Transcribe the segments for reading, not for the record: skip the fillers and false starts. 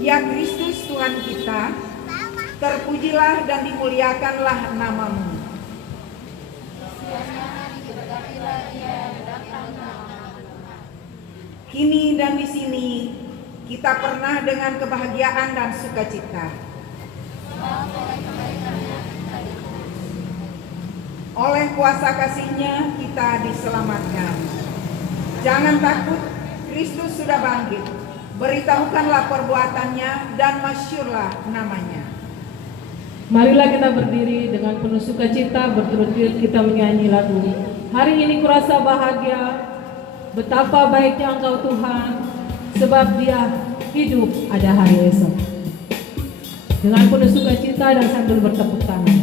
Ya Kristus Tuhan kita, terpujilah dan dimuliakanlah namamu. Kini dan di sini kita pernah dengan kebahagiaan dan sukacita. Oleh kuasa kasih-Nya kita diselamatkan. Jangan takut, Kristus sudah bangkit. Beritahukanlah perbuatannya dan masyhurlah namanya. Marilah kita berdiri dengan penuh sukacita, berturut-turut kita menyanyi lagu Hari Ini Kurasa Bahagia. Betapa baiknya Engkau Tuhan, sebab Dia hidup ada hari esok. Dengan penuh sukacita dan sambil bertepuk tangan.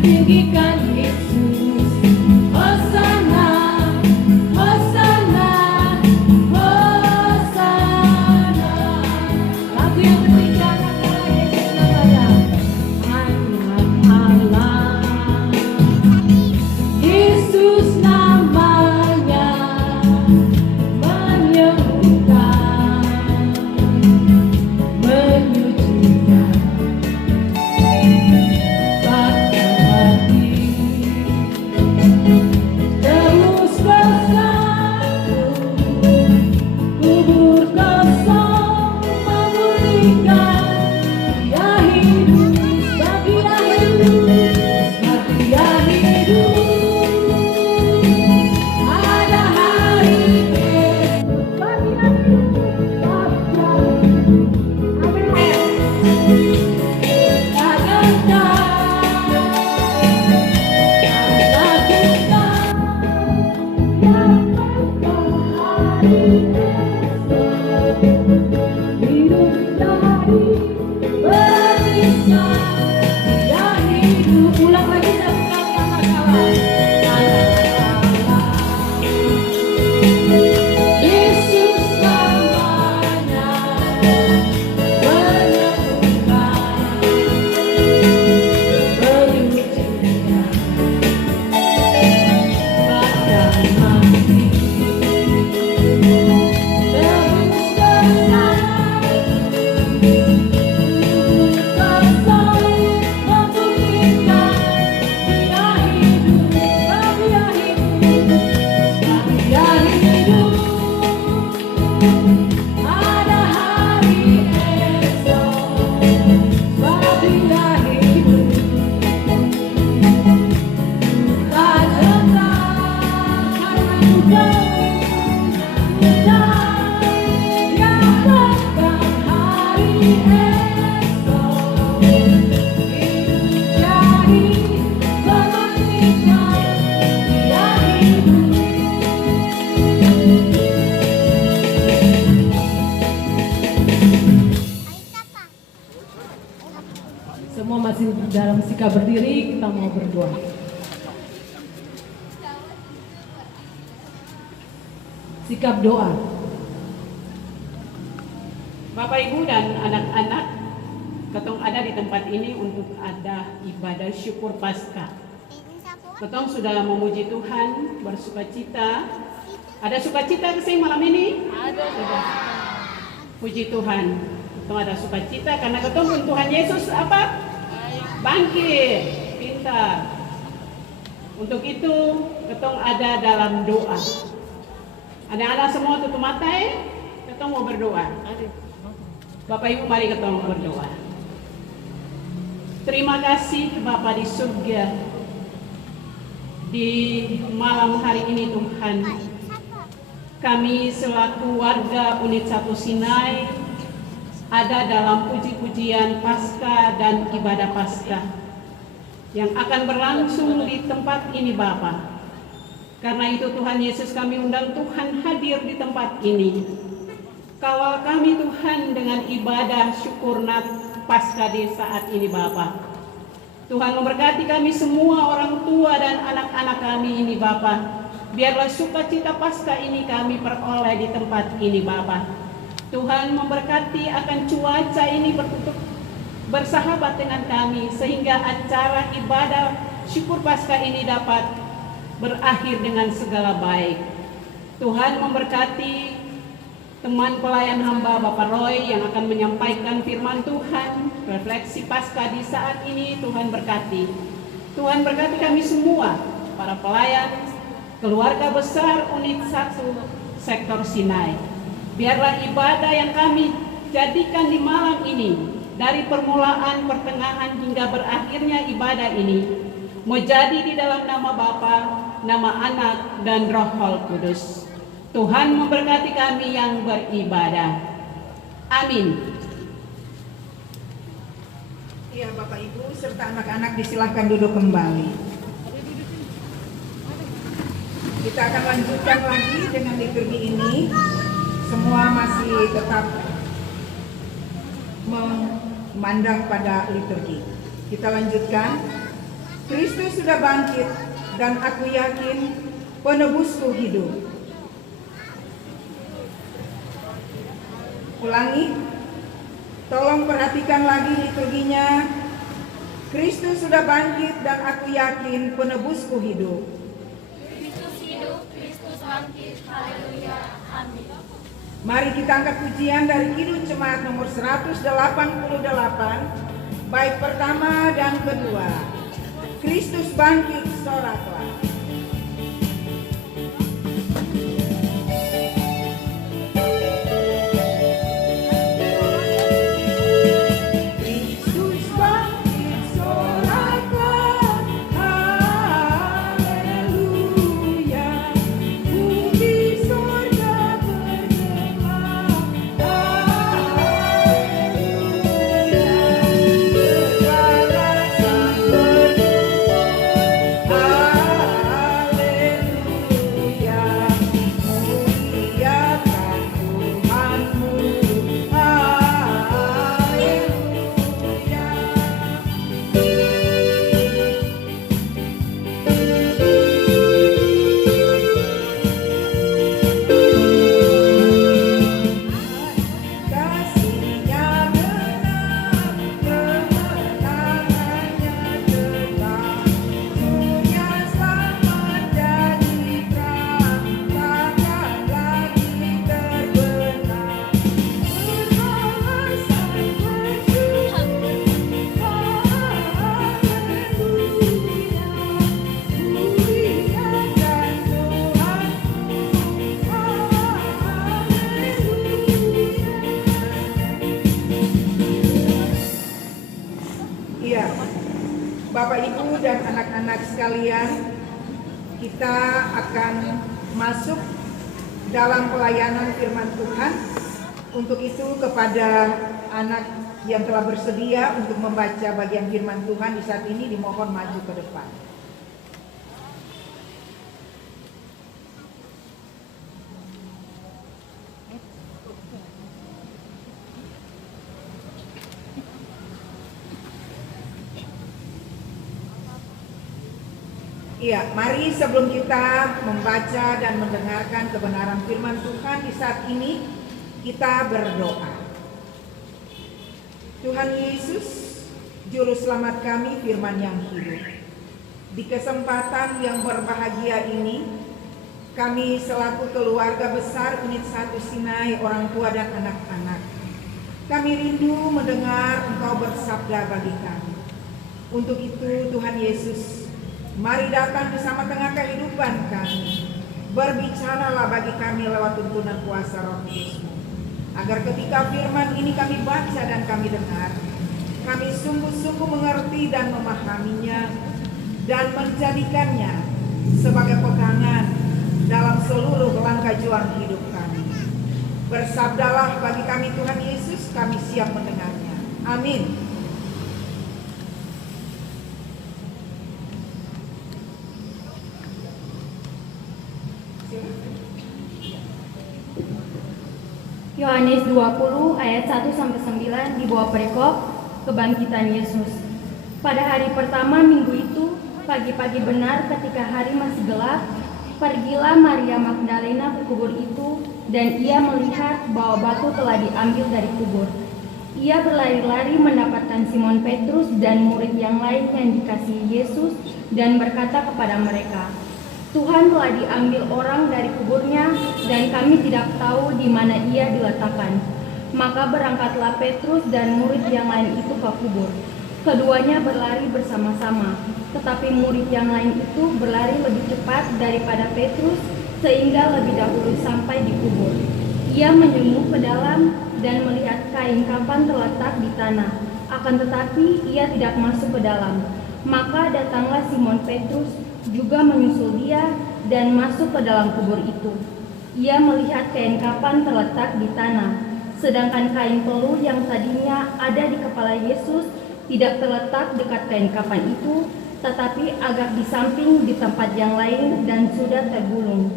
Tinggikan Ulang lagi satu kali anak Allah. Yesus namanya menyembuhkan, menyucikan, bahkan mati. Tebus besar, besar, membuktikan dia hidup, dia hidup, dia hidup. Ada hari esok, sebab dia hidup. Tak tetap karena Tuhan yang tentang hari esok. Hidup jadi membuktikan dia hidup. Semua masih dalam sikap berdiri, kita mau berdoa. Sikap doa. Bapak Ibu dan anak-anak, ketong ada di tempat ini untuk ada ibadah syukur Paskah. Ketong sudah memuji Tuhan, bersukacita. Ada sukacita kesini malam ini? Ada. Sudah. Puji Tuhan. Ketong ada sukacita karena ketong pun Tuhan Yesus apa? Bangkit. Pintar. Untuk itu ketong ada dalam doa. Anak-anak semua tutup mata ya. Ketong mau berdoa. Bapak Ibu mari ketong berdoa. Terima kasih Bapa di surga. Di malam hari ini Tuhan, kami selaku warga Unit 1 Sinai ada dalam puji-pujian Paskah dan ibadah Paskah yang akan berlangsung di tempat ini Bapa. Karena itu Tuhan Yesus, kami undang Tuhan hadir di tempat ini. Kawal kami Tuhan dengan ibadah syukur Paskah di saat ini Bapa. Tuhan memberkati kami semua orang tua dan anak-anak kami ini Bapa. Biarlah sukacita Paskah ini kami peroleh di tempat ini Bapa. Tuhan memberkati akan cuaca ini bersahabat dengan kami sehingga acara ibadah syukur Paskah ini dapat berakhir dengan segala baik. Tuhan memberkati teman pelayan hamba Bapak Roy yang akan menyampaikan firman Tuhan, refleksi Paskah di saat ini. Tuhan berkati. Tuhan berkati kami semua, para pelayan, keluarga besar Unit 1 Sektor Sinai. Biarlah ibadah yang kami jadikan di malam ini, dari permulaan, pertengahan hingga berakhirnya ibadah ini, menjadi di dalam nama Bapa, nama Anak, dan Roh Kudus. Tuhan memberkati kami yang beribadah. Amin. Ya Bapak Ibu serta anak-anak disilahkan duduk kembali. Kita akan lanjutkan lagi dengan liturgi ini. Semua masih tetap memandang pada liturgi. Kita lanjutkan. Kristus sudah bangkit dan aku yakin penebusku hidup. Ulangi, tolong perhatikan lagi liturginya. Kristus sudah bangkit dan aku yakin penebusku hidup. Kristus hidup, Kristus bangkit, haleluya, amin. Mari kita angkat pujian dari Kidung Jemaat nomor 188, bait pertama dan kedua. Kristus bangkit, soraklah. sekalian, kita akan masuk dalam pelayanan firman Tuhan. Untuk itu kepada anak yang telah bersedia untuk membaca bagian firman Tuhan di saat ini dimohon maju ke depan. Iya, mari sebelum kita membaca dan mendengarkan kebenaran firman Tuhan di saat ini, kita berdoa. Tuhan Yesus, Juru Selamat kami, firman yang hidup. Di kesempatan yang berbahagia ini, kami selaku keluarga besar Unit 1 Sinai, orang tua dan anak-anak, kami rindu mendengar Engkau bersabda bagi kami. Untuk itu Tuhan Yesus, mari datang di tengah kehidupan kami. Berbicaralah bagi kami lewat tuntunan kuasa Roh Kudus-Mu. Agar ketika firman ini kami baca dan kami dengar, kami sungguh-sungguh mengerti dan memahaminya dan menjadikannya sebagai pegangan dalam seluruh langkah juang hidup kami. Bersabdalah bagi kami Tuhan Yesus, kami siap mendengarnya. Amin. Yohanes 20 ayat 1-9 di bawah perikop kebangkitan Yesus. Pada hari pertama minggu itu, pagi-pagi benar ketika hari masih gelap, pergilah Maria Magdalena ke kubur itu dan ia melihat bahwa batu telah diambil dari kubur. Ia berlari-lari mendapatkan Simon Petrus dan murid yang lain yang dikasihi Yesus dan berkata kepada mereka, Tuhan telah diambil orang dari kuburnya dan kami tidak tahu di mana ia diletakkan. Maka berangkatlah Petrus dan murid yang lain itu ke kubur. Keduanya berlari bersama-sama, tetapi murid yang lain itu berlari lebih cepat daripada Petrus sehingga lebih dahulu sampai di kubur. Ia menyungguh ke dalam dan melihat kain kafan terletak di tanah, akan tetapi ia tidak masuk ke dalam. Maka datanglah Simon Petrus juga menyusul dia dan masuk ke dalam kubur itu. Ia melihat kain kafan terletak di tanah, sedangkan kain peluh yang tadinya ada di kepala Yesus tidak terletak dekat kain kafan itu, tetapi agak di samping di tempat yang lain dan sudah tergulung.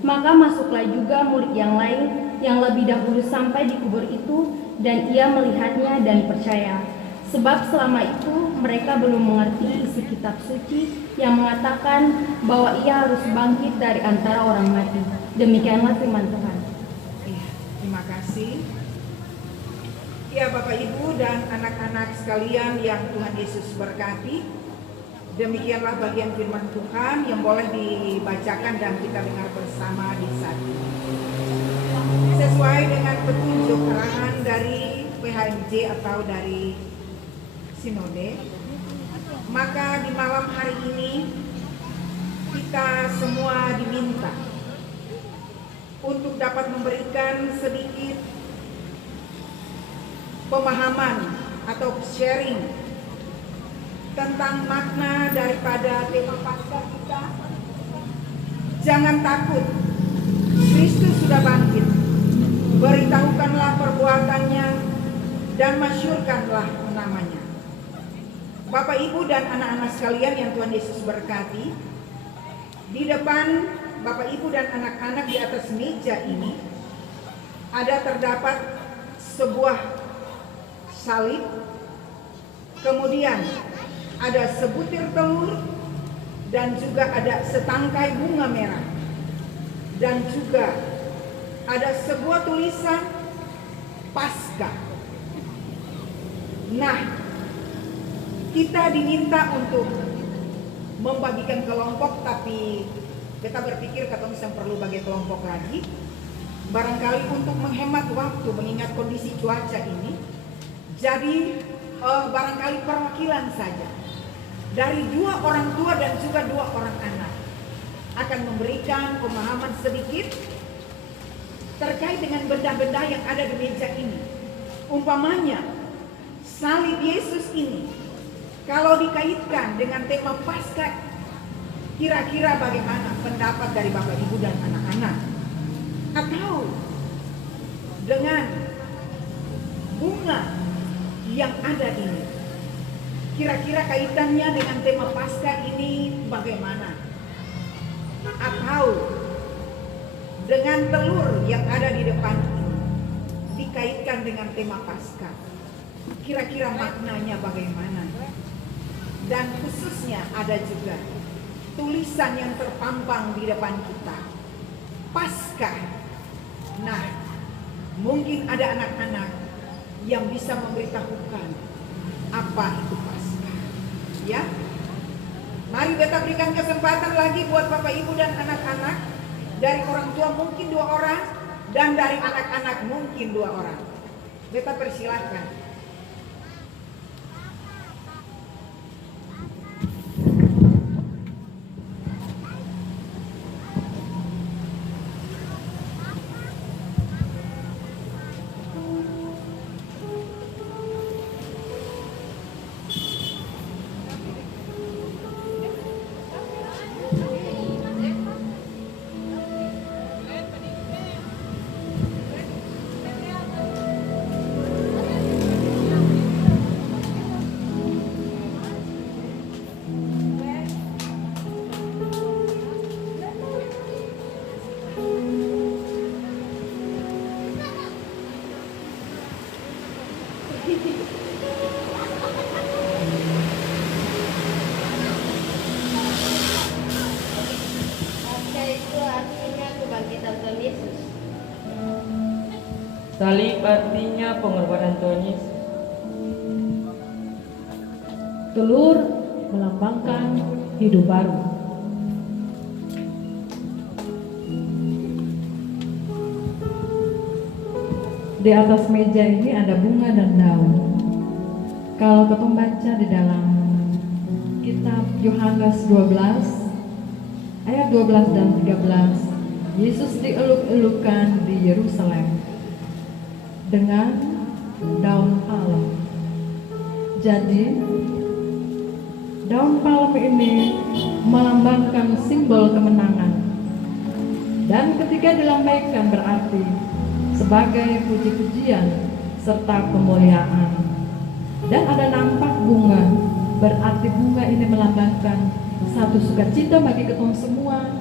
Maka masuklah juga murid yang lain yang lebih dahulu sampai di kubur itu, dan ia melihatnya dan percaya. Sebab selama itu mereka belum mengerti isi kitab suci yang mengatakan bahwa ia harus bangkit dari antara orang mati. Demikianlah firman Tuhan. Iya, terima kasih. Ya Bapak Ibu dan anak-anak sekalian yang Tuhan Yesus berkati, demikianlah bagian firman Tuhan yang boleh dibacakan dan kita dengar bersama di saat ini. Sesuai dengan petunjuk arahan dari PHMJ atau dari Sinode, maka di malam hari ini kita semua diminta untuk dapat memberikan sedikit pemahaman atau sharing tentang makna daripada tema Paskah kita. Jangan takut, Kristus sudah bangkit. Beritahukanlah perbuatannya dan masyurkanlah namanya. Bapak, Ibu, dan anak-anak sekalian yang Tuhan Yesus berkati, di depan Bapak, Ibu, dan anak-anak di atas meja ini ada terdapat sebuah salib, kemudian ada sebutir telur, dan juga ada setangkai bunga merah, dan juga ada sebuah tulisan Paskah. Nah, kita diminta untuk membagikan kelompok, tapi kita berpikir kata misalnya perlu bagi kelompok lagi. Barangkali untuk menghemat waktu mengingat kondisi cuaca ini. Jadi barangkali perwakilan saja dari 2 orang tua dan juga 2 orang anak akan memberikan pemahaman sedikit terkait dengan benda-benda yang ada di meja ini. Umpamanya salib Yesus ini, kalau dikaitkan dengan tema Paskah Kira-kira bagaimana pendapat dari Bapak Ibu dan anak-anak? Atau dengan bunga yang ada ini, kira-kira kaitannya dengan tema Paskah ini bagaimana? Atau dengan telur yang ada di depan ini dikaitkan dengan tema Paskah, kira-kira maknanya bagaimana? Dan khususnya ada juga tulisan yang terpampang di depan kita, Paskah. Nah, mungkin ada anak-anak yang bisa memberitahukan apa itu Paskah, ya. Mari kita berikan kesempatan lagi buat Bapak Ibu dan anak-anak. Dari orang tua mungkin 2 orang, dan dari anak-anak mungkin 2 orang. Beta persilahkan. Paskah itu artinya kebangkitan Tuhan Yesus. Salib artinya pengorbanan Tuhan Yesus. Telur melambangkan hidup baru. Di atas meja ini ada bunga dan daun. Kalau kita baca di dalam kitab Yohanes 12 ayat 12 dan 13, Yesus dieluk-elukan di Yerusalem dengan daun palem. Jadi daun palem ini melambangkan simbol kemenangan, dan ketika dilambaikan berarti sebagai puji-pujian serta kemuliaan. Dan ada nampak bunga, berarti bunga ini melambangkan satu sukacita bagi kita semua,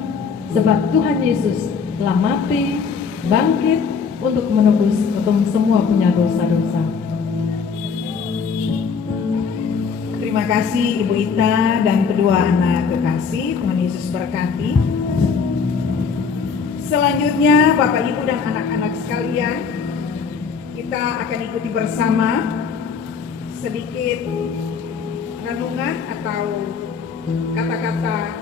sebab Tuhan Yesus telah mati, bangkit untuk menebus kita semua punya dosa-dosa. Terima kasih Ibu Ita dan kedua anak kekasih. Tuhan Yesus berkati. Selanjutnya Bapak Ibu dan anak-anak sekalian, kita akan ikuti bersama sedikit renungan atau kata-kata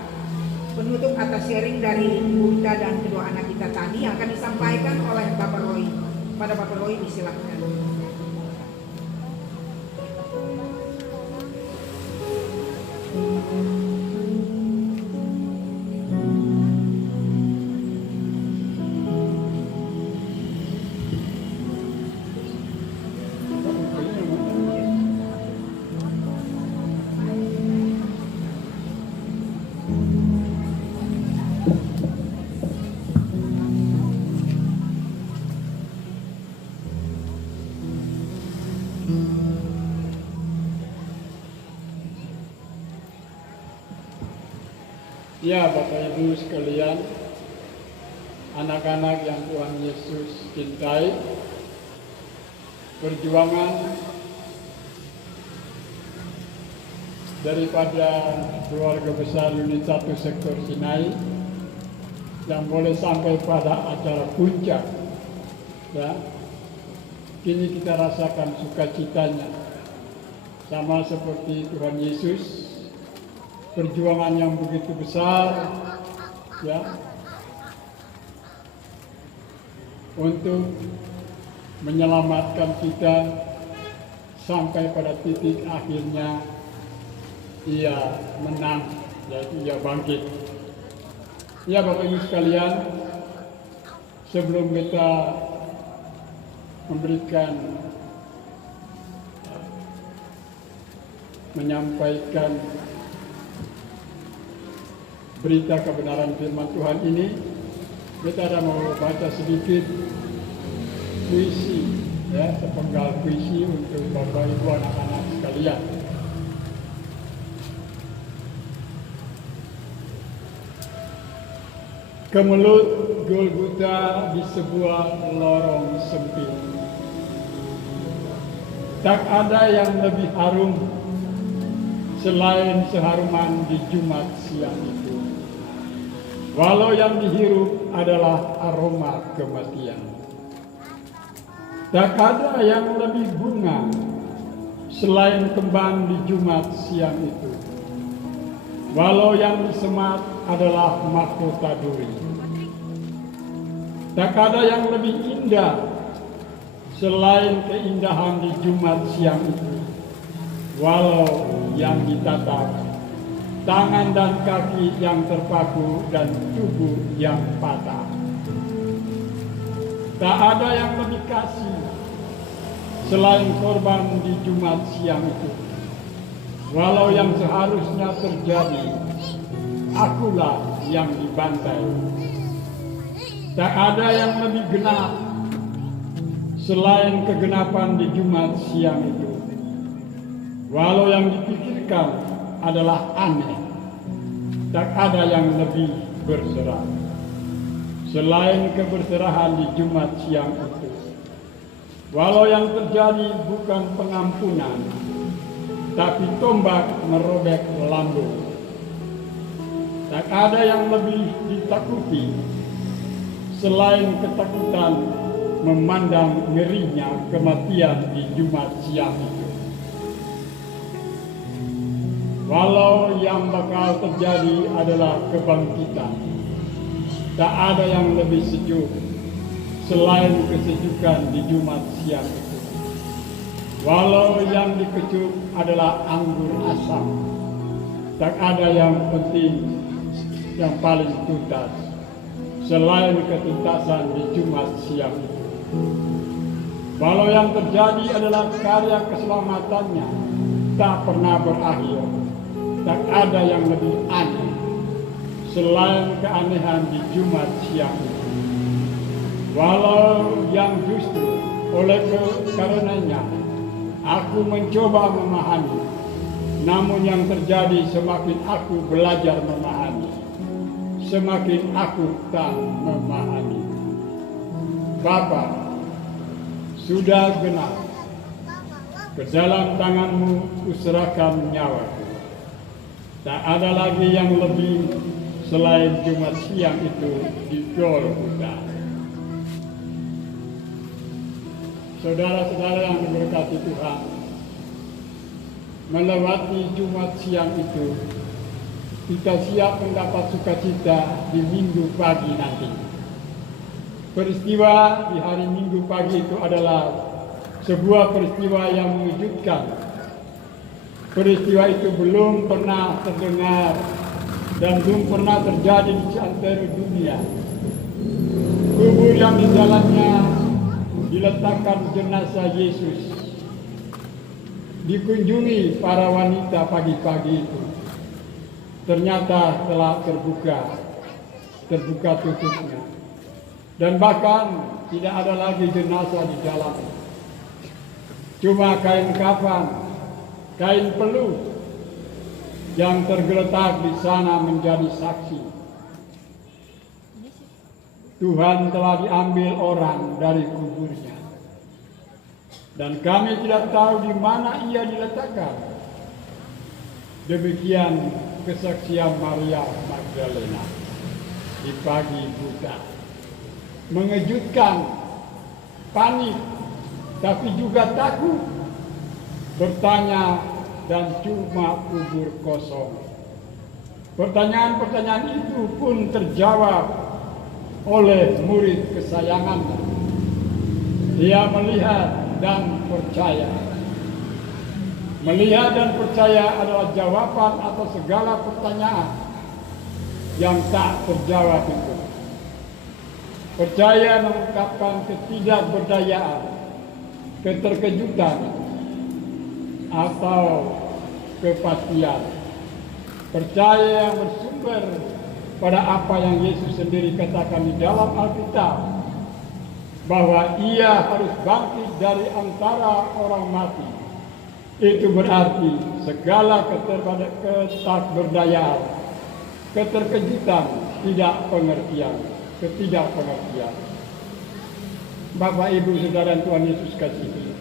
penutup atas sharing dari Ibu Ita dan kedua anak kita tadi yang akan disampaikan oleh Bapak Roy. Pada Bapak Roy disilakan. Ya, Bapak Ibu sekalian, anak-anak yang Tuhan Yesus cintai, perjuangan daripada keluarga besar unit 1 sektor Sinai yang boleh sampai pada acara puncak, ya, kini kita rasakan sukacitanya, sama seperti Tuhan Yesus. Perjuangan yang begitu besar, ya, untuk menyelamatkan kita sampai pada titik akhirnya ia menang, yaitu ia bangkit. Ya Bapak Ibu sekalian, sebelum kita memberikan menyampaikan berita kebenaran firman Tuhan ini, kita ada mau baca sedikit puisi, ya, sepenggal puisi untuk Bapak Ibu anak-anak sekalian. Kemelut Golgota di sebuah lorong sempit. Tak ada yang lebih harum selain seharuman di Jumat siang itu. Walau yang dihirup adalah aroma kematian. Tak ada yang lebih bunga selain kembang di Jumat siang itu. Walau yang disemat adalah mahkota duri. Tak ada yang lebih indah selain keindahan di Jumat siang itu. Walau yang ditatap tangan dan kaki yang terpaku dan tubuh yang patah. Tak ada yang lebih kasih selain korban di Jumat siang itu. Walau yang seharusnya terjadi, akulah yang dibantai. Tak ada yang lebih genap selain kegenapan di Jumat siang itu. Walau yang dipikirkan adalah aneh, tak ada yang lebih berserah selain keberserahan di Jumat siang itu. Walau yang terjadi bukan pengampunan, tapi tombak merobek lambung. Tak ada yang lebih ditakuti selain ketakutan memandang ngerinya kematian di Jumat siang itu. Walau yang bakal terjadi adalah kebangkitan, tak ada yang lebih sejuk selain kesejukan di Jumat siang itu. Walau yang dikecup adalah anggur asam, tak ada yang penting, yang paling tuntas selain ketuntasan di Jumat siang itu. Walau yang terjadi adalah karya keselamatannya tak pernah berakhir, tak ada yang lebih aneh selain keanehan di Jumat siang itu. Walau yang justru oleh karenanya aku mencoba memahami, namun yang terjadi semakin aku belajar memahami, semakin aku tak memahami. Bapa, sudah genap, ke dalam tanganmu kuserahkan nyawaku. Tak ada lagi yang lebih selain Jumat siang itu di Golgota. Saudara-saudara yang diberkati Tuhan, melewati Jumat siang itu, kita siap mendapat sukacita di Minggu pagi nanti. Peristiwa di hari Minggu pagi itu adalah sebuah peristiwa yang mengejutkan. Peristiwa itu belum pernah terdengar dan belum pernah terjadi di seantero dunia. Kubur yang di dalamnya diletakkan jenazah Yesus dikunjungi para wanita pagi-pagi itu. Ternyata telah terbuka tutupnya. Dan bahkan tidak ada lagi jenazah di dalam. Cuma kain kafan, kain peluh yang tergeletak di sana menjadi saksi. Tuhan telah diambil orang dari kuburnya. Dan kami tidak tahu di mana ia diletakkan. Demikian kesaksian Maria Magdalena di pagi buta. Mengejutkan, panik, tapi juga takut. Bertanya dan cuma kubur kosong. Pertanyaan-pertanyaan itu pun terjawab oleh murid kesayangannya. Dia melihat dan percaya. Melihat dan percaya adalah jawaban atas segala pertanyaan yang tak terjawab itu. Percaya mengungkapkan ketidakberdayaan, keterkejutan, atau kepastian. Percaya yang bersumber pada apa yang Yesus sendiri katakan di dalam Alkitab, bahwa ia harus bangkit dari antara orang mati. Itu berarti segala ketakberdayaan, keterkejutan, ketidakpengertian. Bapak, Ibu, Saudara Tuhan Yesus kasihi,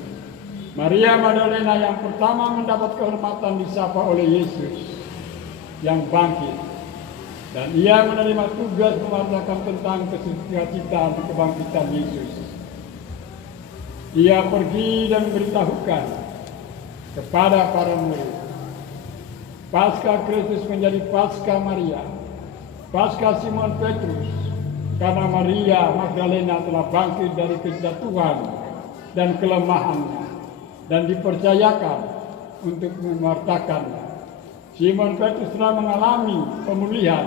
Maria Magdalena yang pertama mendapat kehormatan disapa oleh Yesus yang bangkit, dan ia menerima tugas mewartakan tentang kesucitaan kebangkitan Yesus. Ia pergi dan memberitahukan kepada para murid. Paskah Kristus menjadi Paskah Maria, Paskah Simon Petrus, karena Maria Magdalena telah bangkit dari kejatuhan dan kelemahannya dan dipercayakan untuk mewartakannya. Simon Petrus telah mengalami pemulihan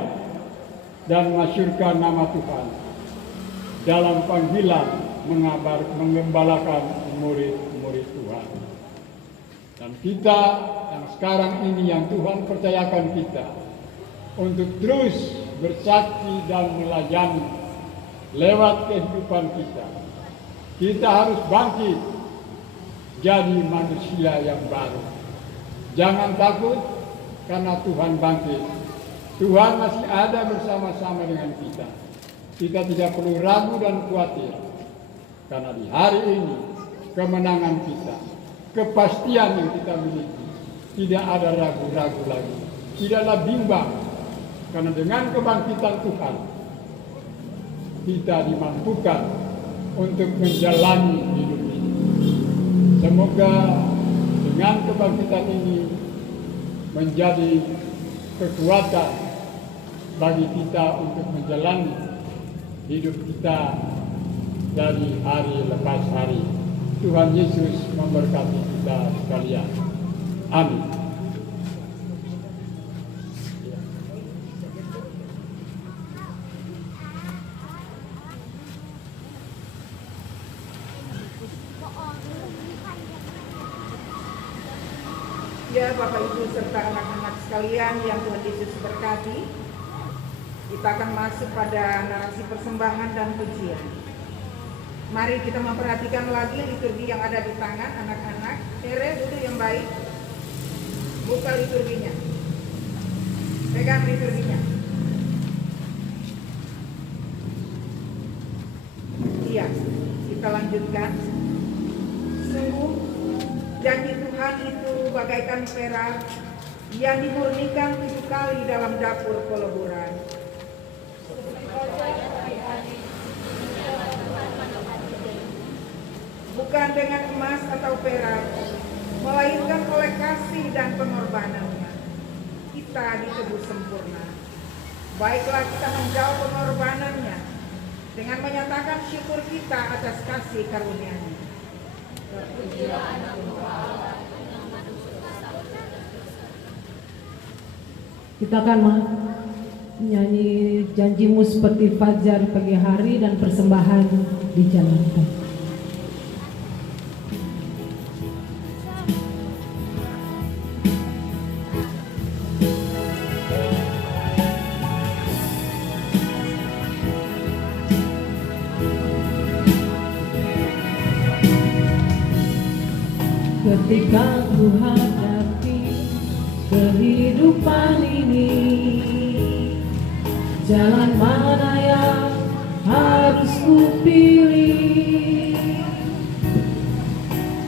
dan masyurkan nama Tuhan dalam panggilan mengembalakan murid-murid Tuhan. Dan kita yang sekarang ini yang Tuhan percayakan kita untuk terus bersaksi dan melayani lewat kehidupan kita. Kita harus bangkit jadi manusia yang baru. Jangan takut karena Tuhan bangkit. Tuhan masih ada bersama-sama dengan kita. Kita tidak perlu ragu dan khawatir, karena di hari ini kemenangan kita, kepastian yang kita miliki, tidak ada ragu-ragu lagi, tidaklah bimbang, karena dengan kebangkitan Tuhan kita dimampukan untuk menjalani hidup ini. Semoga dengan kebangkitan ini menjadi kekuatan bagi kita untuk menjalani hidup kita dari hari lepas hari. Tuhan Yesus memberkati kita sekalian. Amin. Ya, Bapak Ibu serta anak-anak sekalian yang Tuhan Yesus berkati, kita akan masuk pada narasi persembahan dan pujian. Mari kita memperhatikan lagi liturgi yang ada di tangan anak-anak. Tere, duduk yang baik. Buka liturginya. Pegang liturginya. Iya, kita lanjutkan. Sungguh janji Tuhan itu bagaikan perak yang dimurnikan 7 kali dalam dapur peleburan. Bukan dengan emas atau perak, melainkan oleh kasih dan pengorbanannya, kita ditebus sempurna. Baiklah kita menjauh pengorbanannya dengan menyatakan syukur kita atas kasih karunia-Nya. Kita akan menyanyi janjimu seperti fajar pagi hari dan persembahan dijalankan. Ketika ku hadapi kehidupan ini, jalan mana yang harus ku pilih?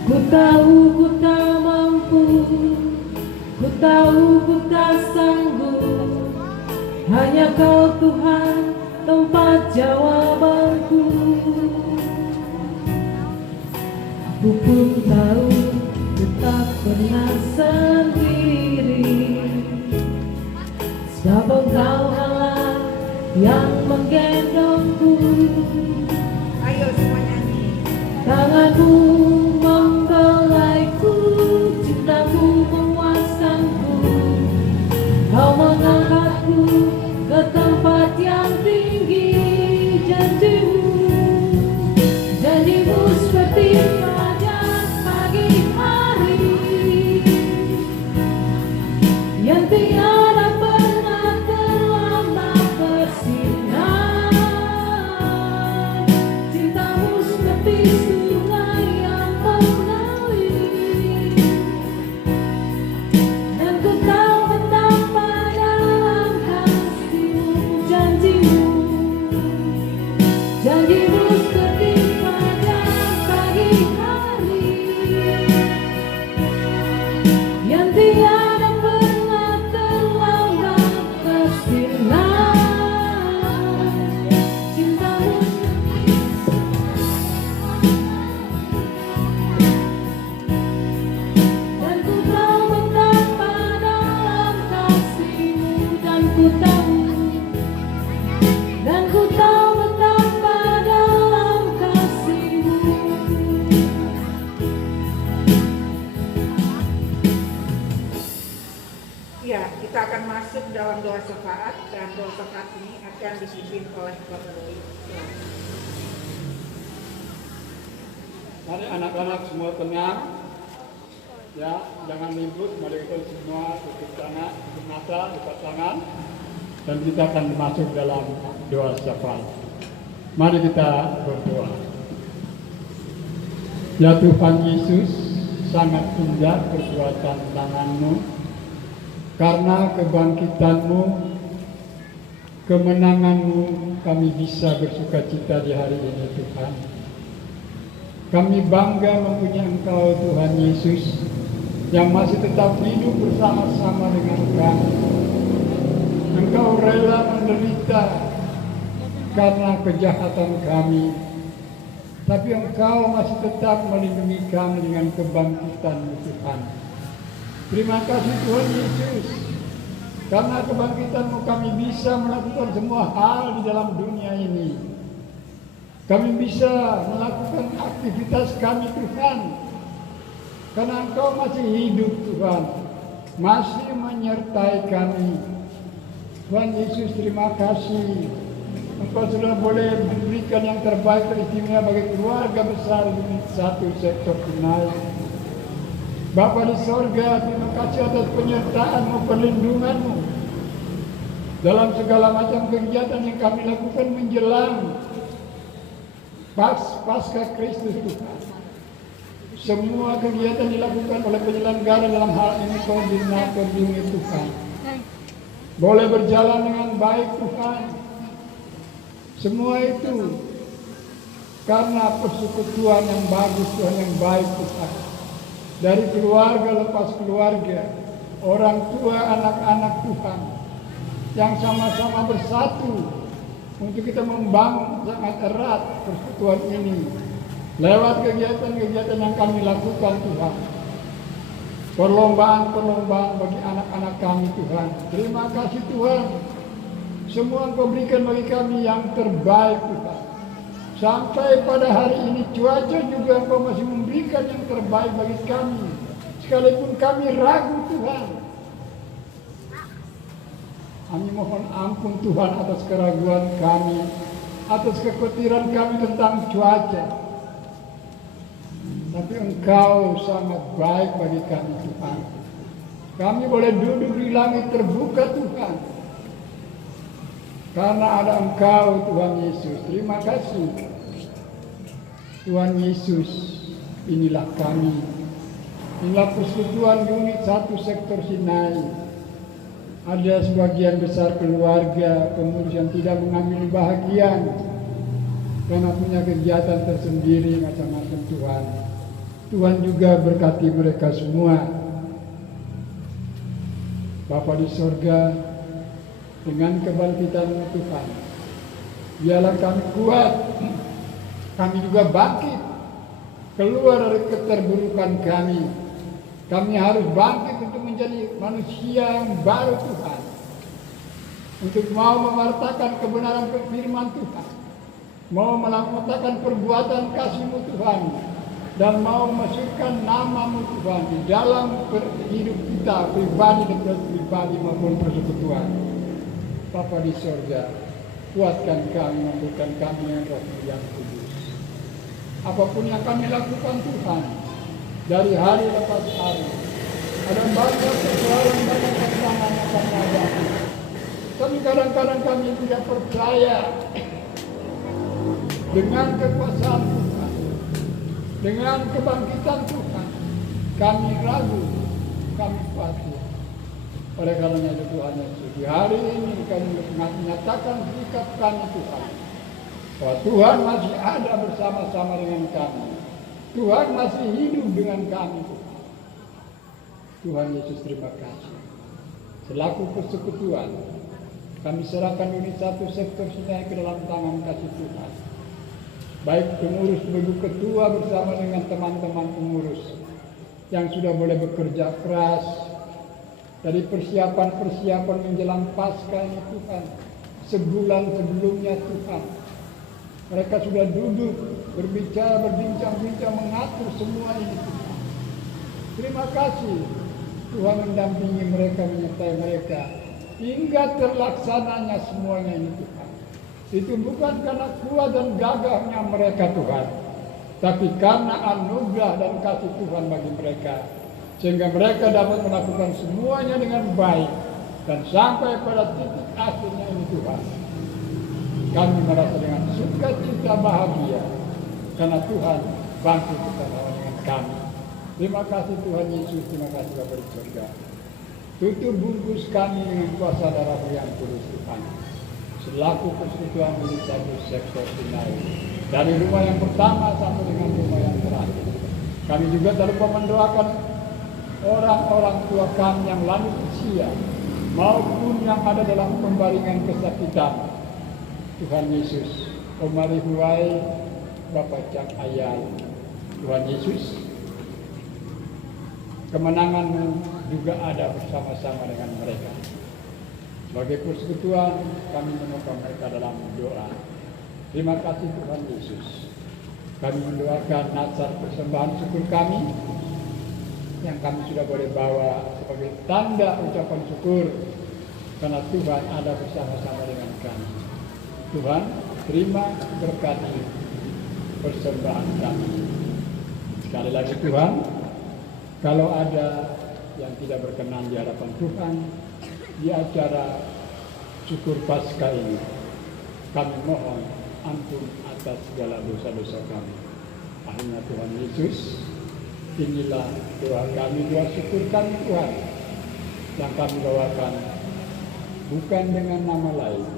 Ku tahu ku tak mampu, ku tahu ku tak sanggup. Hanya Kau Tuhan tempat jawabanku. Aku pun tahu tak pernah sendiri, sebab Engkau Allah yang menggendongku. Ayo semua nyanyi. Tanganmu membelaiku, cintamu memuaskanku. Kau mengangkatku ke tempat yang tinggi. Janjimu seperti fajar pagi hari yang tiada pernah terlambat. saat ini akan dipimpin oleh Bapak Doi. Mari anak-anak semua tenang, ya, jangan ribut. Mari kita semua tutup tangan, tutup mata, lipat tangan, dan kita akan masuk dalam doa syafaat. Mari kita berdoa. Ya Tuhan Yesus, sangat indah perbuatan tangan-Mu, karena kebangkitan-Mu, kemenangan-Mu, kami bisa bersuka cita di hari ini Tuhan. Kami bangga mempunyai Engkau Tuhan Yesus yang masih tetap hidup bersama-sama dengan kami. Engkau rela menderita karena kejahatan kami, tapi Engkau masih tetap melindungi kami dengan kebangkitan-Mu Tuhan. Terima kasih Tuhan Yesus, karena kebangkitan-Mu kami bisa melakukan semua hal di dalam dunia ini. Kami bisa melakukan aktivitas kami Tuhan, karena Engkau masih hidup Tuhan, masih menyertai kami. Tuhan Yesus, terima kasih. Engkau sudah boleh memberikan yang terbaik teristimewa bagi keluarga besar unit 1 sektor Sinai. Bapa di sorga, terima kasih atas penyertaan-Mu, perlindungan-Mu dalam segala macam kegiatan yang kami lakukan menjelang Pasca Kristus Tuhan. Semua kegiatan dilakukan oleh penyelenggara dalam hal ini koordinator unit Tuhan. Boleh berjalan dengan baik Tuhan. Semua itu karena persekutuan yang bagus Tuhan, yang baik Tuhan. Dari keluarga lepas keluarga, orang tua, anak-anak Tuhan, yang sama-sama bersatu untuk kita membangun sangat erat persekutuan ini lewat kegiatan-kegiatan yang kami lakukan Tuhan. Perlombaan-perlombaan bagi anak-anak kami Tuhan. Terima kasih Tuhan. Semua Engkau berikan bagi kami yang terbaik Tuhan. Sampai pada hari ini cuaca juga Engkau masih memberikan yang terbaik bagi kami. Sekalipun kami ragu Tuhan. Kami mohon ampun Tuhan atas keraguan kami, atas kekhawatiran kami tentang cuaca. Tapi Engkau sangat baik bagi kami Tuhan. Kami boleh duduk di langit terbuka Tuhan, karena ada Engkau Tuhan Yesus. Terima kasih Tuhan Yesus. Inilah kami, inilah persekutuan unit 1 sektor Sinai. Ada sebagian besar keluarga pengurus yang tidak mengambil bahagian karena punya kegiatan tersendiri macam-macam Tuhan. Tuhan juga berkati mereka semua. Bapa di sorga, dengan kebangkitan Tuhan, biarlah kami kuat, kami juga bangkit keluar dari keterburukan kami. Kami harus bangkit untuk menjadi manusia yang baru Tuhan, untuk mau mewartakan kebenaran firman Tuhan, mau melakukan perbuatan kasih-Mu Tuhan, dan mau memasukkan nama-Mu Tuhan di dalam hidup kita pribadi dan pribadi maupun persekutuan. Bapa di sorga, kuatkan kami, mampukan kami yang Roh yang kudus. Apapun yang kami lakukan Tuhan, dari hari lepas hari, ada banyak persoalan, banyak tantangan yang kami hadapi. Tapi kadang-kadang kami tidak percaya dengan kekuasaan Tuhan, dengan kebangkitan Tuhan. Kami ragu, kami khawatir. Oleh karenanya itu Tuhan Yesus, di hari ini kami menyatakan sikap kami Tuhan, bahwa Tuhan masih ada bersama-sama dengan kami. Tuhan masih hidup dengan kami Tuhan. Tuhan Yesus, terima kasih. Selaku persekutuan, kami serahkan unit 1 sektor Sinai ke dalam tangan kasih Tuhan. Baik pengurus, ibu ketua bersama dengan teman-teman pengurus yang sudah boleh bekerja keras dari persiapan-persiapan menjelang Paskah ini Tuhan. Sebulan sebelumnya Tuhan, mereka sudah duduk, berbicara, berbincang-bincang, mengatur semua ini Tuhan. Terima kasih Tuhan mendampingi mereka, menyertai mereka. hingga terlaksananya semuanya ini Tuhan. Itu bukan karena kuat dan gagahnya mereka Tuhan, tapi karena anugerah dan kasih Tuhan bagi mereka, sehingga mereka dapat melakukan semuanya dengan baik dan sampai pada titik akhirnya ini Tuhan. Kami merasa dengan sukacita bahagia karena Tuhan bangkit bersama dengan kami. Terima kasih Tuhan Yesus, terima kasih Bapa di surga. Tutup bungkus kami dengan kuasa darah yang kudus Tuhan. Selaku persekutuan milik satu sektor Sinai, dari rumah yang pertama sampai dengan rumah yang terakhir. Kami juga tak lupa mendoakan orang-orang tua kami yang lanjut usia maupun yang ada dalam pembaringan kesakitan. Tuhan Yesus, Omari Huai, Bapak Cak Ayai, Tuhan Yesus, kemenangan-Mu juga ada bersama-sama dengan mereka. Sebagai persekutuan, kami menyokong mereka dalam doa. Terima kasih Tuhan Yesus. Kami mendoakan nazar persembahan syukur kami yang kami sudah boleh bawa sebagai tanda ucapan syukur karena Tuhan ada bersama-sama dengan kami. Tuhan, terima berkati persembahan kami. Sekali lagi Tuhan, kalau ada yang tidak berkenan di hadapan Tuhan di acara syukur Paskah ini, kami mohon ampun atas segala dosa-dosa kami. Akhirnya Tuhan Yesus, inilah doa kami, doa syukur kami Tuhan, yang kami bawakan bukan dengan nama lain,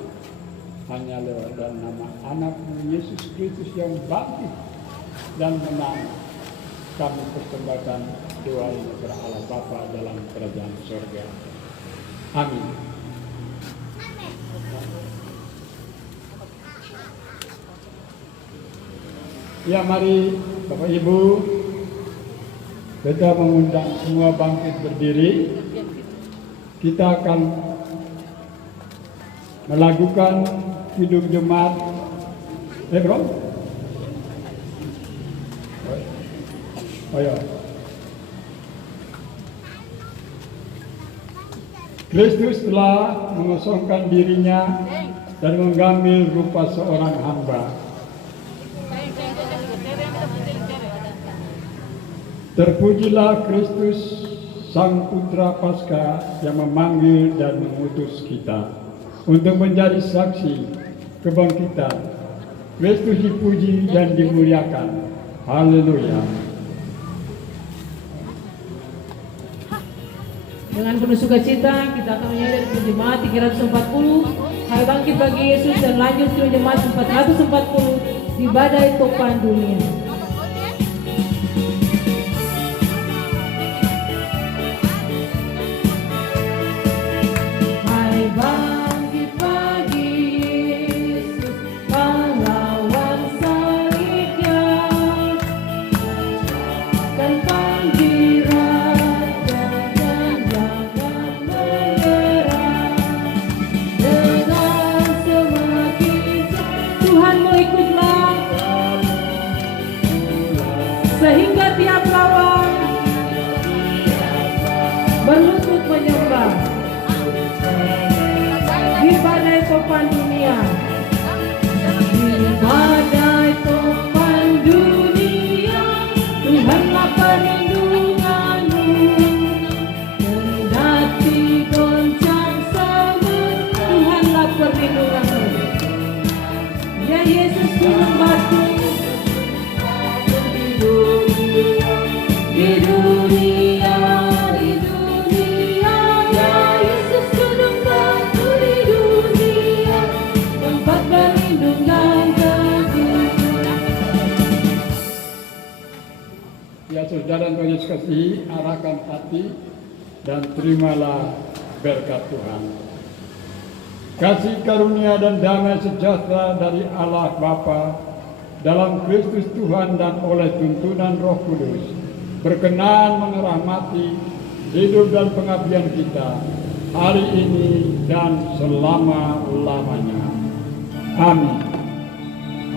hanya lewat dan nama anak-Mu Yesus Kristus yang bangkit dan menang. Kami persembahkan doa ini kepada Allah Bapa dalam kerajaan surga. Amin. Ya, mari Bapak Ibu, kita mengundang semua bangkit berdiri. Kita akan melakukan hidup jemaat. Bro? Oh ya. Kristus telah mengosongkan dirinya dan mengambil rupa seorang hamba. Terpujilah Kristus, Sang Putra Paskah yang memanggil dan mengutus kita untuk menjadi saksi kebangkitan. Kristus dipuji dan dimuliakan. Haleluya. Dengan penuh sukacita kita akan menyanyi dari jemaat 340 Hai bangkit bagi Yesus, dan lanjut ke jemaat 440 di badai topan dunia. Hai bangkit bagi Yesus, pahlawan salibnya, dan panggil sehingga tiap lawan berlutut menyembah di badai topan dunia. Di badai topan dunia, Tuhanlah perlindunganmu. Kendati goncang semut, Tuhanlah perlindunganmu. Ya Yesus gunung batu di dunia, ya Yesus gunung batu di dunia, tempat berlindung dan teguh. Ya saudara yang Yesus kasihi, arahkan hati dan terimalah berkat Tuhan. Kasih karunia dan damai sejahtera dari Allah Bapa dalam Kristus Tuhan dan oleh tuntunan Roh Kudus berkenan mengerahmati hidup dan pengabdian kita hari ini dan selama-lamanya. Amin.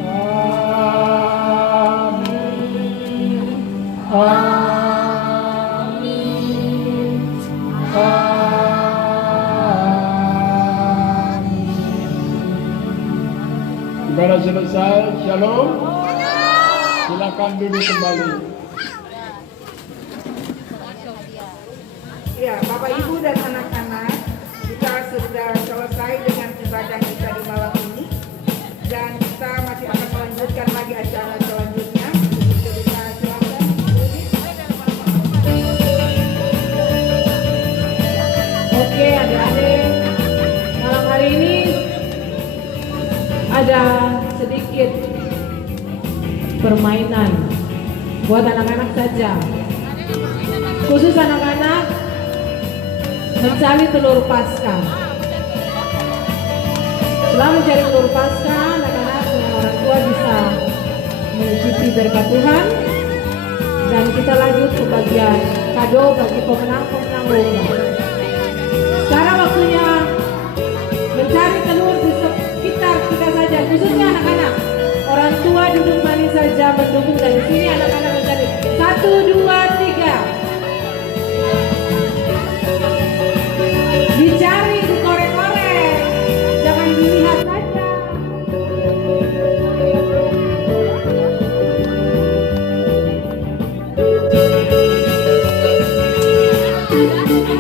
Amin. Amin. Amin. Ibadah selesai. Shalom. Silakan duduk kembali. Ya, Bapak Ibu dan anak-anak, kita sudah selesai dengan ibadah kita di malam ini dan kita masih akan melanjutkan lagi acara selanjutnya. Kita silakan. Oke, adik-adik, malam hari ini ada sedikit permainan buat anak-anak saja. Khusus anak-anak mencari telur Paskah. Setelah mencari telur Paskah, anak-anak dengan orang tua bisa mengikuti berkat Tuhan dan kita lanjut ke bagian kado bagi pemenang-pemenang lomba. Sekarang waktunya mencari telur di sekitar kita saja, khususnya anak-anak. Orang tua duduk manis saja mendukung dari sini, anak-anak mencari 1, 2, 3. Dicari, dikorek-korek, jangan dilihat saja.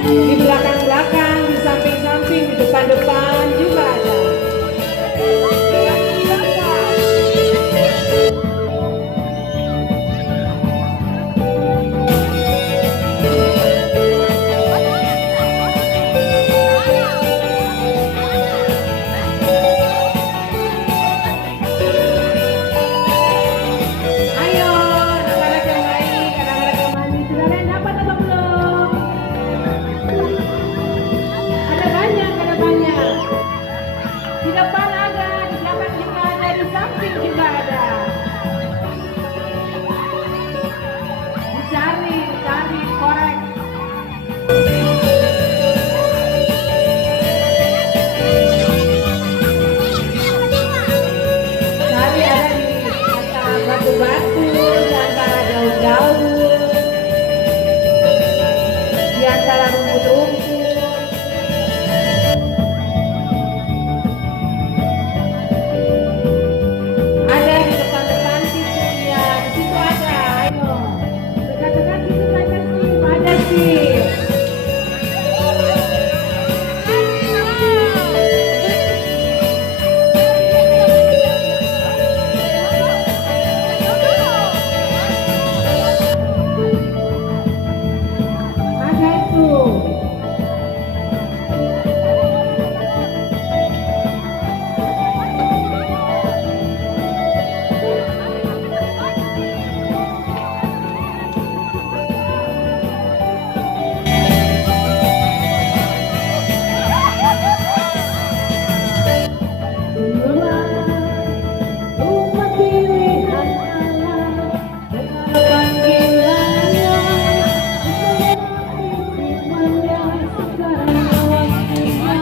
Di belakang-belakang, di samping-samping, di depan-depan juga ada. Ayo, anak-anak yang baik, anak-anak yang manis, sudah ada yang dapat atau belum? Ada banyak, ada banyak. Di depan ada, di belakang juga ada, di samping juga ada. Dicari, korek. Cari ada di antara batu-batu, di antara daun-daun, di antara rumput-rumput. Ada di depan-depan situ, ya, di situ ada. Ayo, dekat-dekat situ saja sih, ada sih. Ada itu. Umat pilihan Allah dengan panggilannya, firman-Nya sekarang waktunya.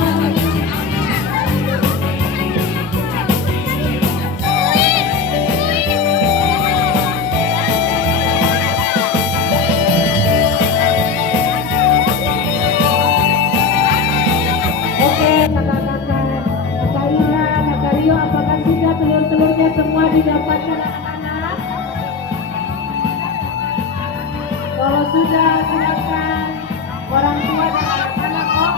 Oke, kakak-kakak, kakak Ina, kakak Rio, apakah sudah telur-telurnya semua didapatkan anak-anak? Kalau sudah, silakan orang tua dan anak-anak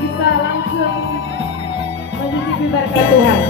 bisa langsung mencicipi berkat Tuhan.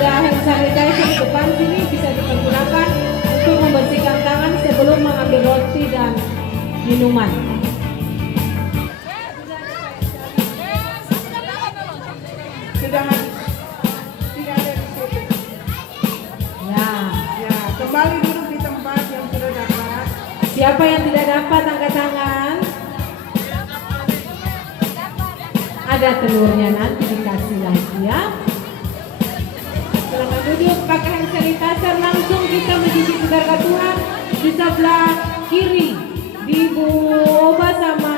ada hand sanitizer di depan sini, bisa dipergunakan untuk membersihkan tangan sebelum mengambil roti dan minuman. Sudah habis. Tidak ada di situ. Ya, Ya, kembali duduk di tempat yang sudah dapat. siapa yang tidak dapat angkat tangan? Ada telurnya, nanti dikasih lagi ya. Silakan duduk, pakai hand sanitizer, langsung kita mencuci berkat Tuhan di sebelah kiri. Ibu Oba sama